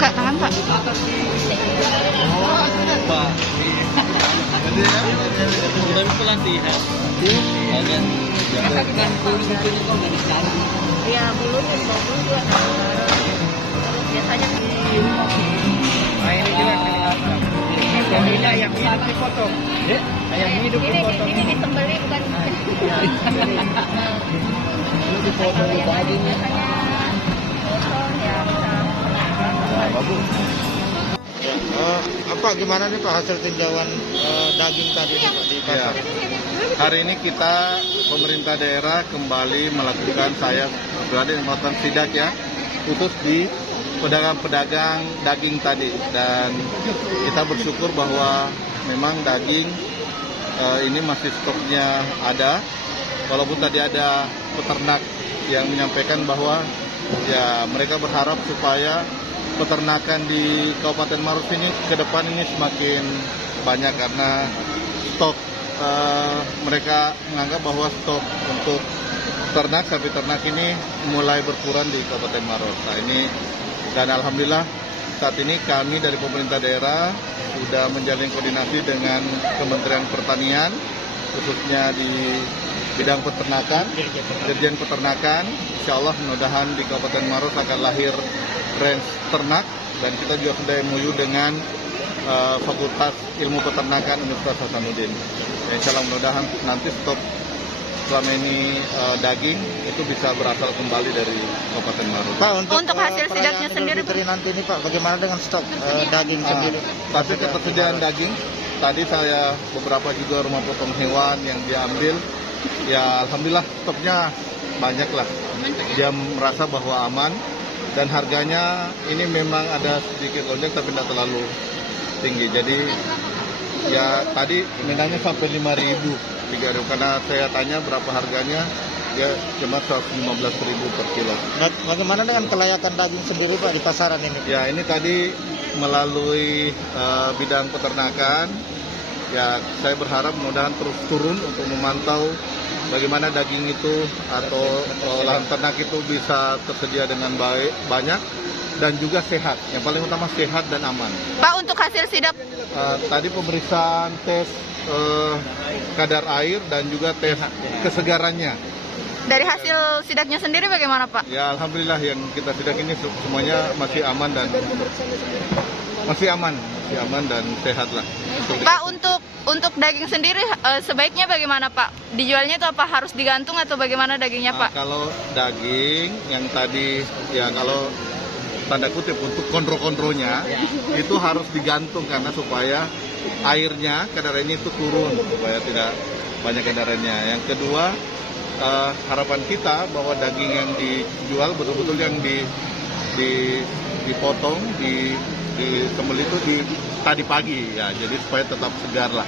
Kak, tangan Pak. Pak. Udah bisa latihan. Kan kan bulunya kok nggak dicari. Iya, bulunya bulu juga. Biasanya di Nah ini juga kelihatan. Ini ayam hidup dipotong. Ayam hidup dipotong. ini disembelih bukan. Ini dipotong dagingnya. Biasanya potong ya Bagus. Ya, apa gimana nih Pak hasil tinjauan daging tadi nih, Pak, di pasar? Hari ini kita pemerintah daerah kembali melakukan, saya pribadi melakukan sidak ya, khusus di pedagang-pedagang daging tadi, dan kita bersyukur bahwa memang daging ini masih stoknya ada, walaupun tadi ada peternak yang menyampaikan bahwa ya mereka berharap supaya peternakan di Kabupaten Maros ini ke depan ini semakin banyak karena stok mereka menganggap bahwa stok untuk ternak, sapi ternak ini mulai berkurang di Kabupaten Maros. Nah ini, dan alhamdulillah saat ini kami dari pemerintah daerah sudah menjalin koordinasi dengan Kementerian Pertanian, khususnya di bidang peternakan, Dirjen Peternakan. Insya Allah mudah-mudahan di Kabupaten Maros akan lahir range ternak, dan kita juga sudah MOU dengan Fakultas Ilmu Peternakan Universitas Hasanuddin. Ya, insya Allah mudah-mudahan nanti stok selama ini daging itu bisa berasal kembali dari Kabupaten Maros. Pak, Untuk hasil sidaknya perayaan sendiri, Idul Fitri nanti nih Pak, bagaimana dengan stok daging sendiri? Tapi ketersediaan daging, tadi saya beberapa juga rumah potong hewan yang diambil, ya alhamdulillah stoknya banyak lah. Dia merasa bahwa aman, dan harganya ini memang ada sedikit lonjak tapi tidak terlalu tinggi. Jadi ya tadi minangnya sampai 5.000 karena saya tanya berapa harganya, ya cuma 115.000 per kilo. Bagaimana dengan kelayakan daging sendiri Pak di pasaran ini? Ya ini tadi melalui bidang peternakan, ya saya berharap mudah-mudahan terus turun untuk memantau bagaimana daging itu atau olahan ternak itu bisa tersedia dengan baik, banyak, dan juga sehat. Yang paling utama sehat dan aman. Pak, untuk hasil sidak Tadi pemeriksaan tes kadar air dan juga tes kesegarannya. dari hasil sidaknya sendiri bagaimana Pak? Ya alhamdulillah yang kita sidak ini semuanya masih aman dan sehat lah. Pak, untuk daging sendiri sebaiknya bagaimana Pak? Dijualnya itu apa harus digantung atau bagaimana dagingnya Pak? Kalau daging yang tadi ya kalau tanda kutip untuk kontrol-kontrolnya itu harus digantung karena supaya airnya kadar ini itu turun supaya tidak banyak kadarannya. Yang kedua harapan kita bahwa daging yang dijual betul-betul yang dipotong disembelih itu tadi pagi ya, jadi supaya tetap segar lah.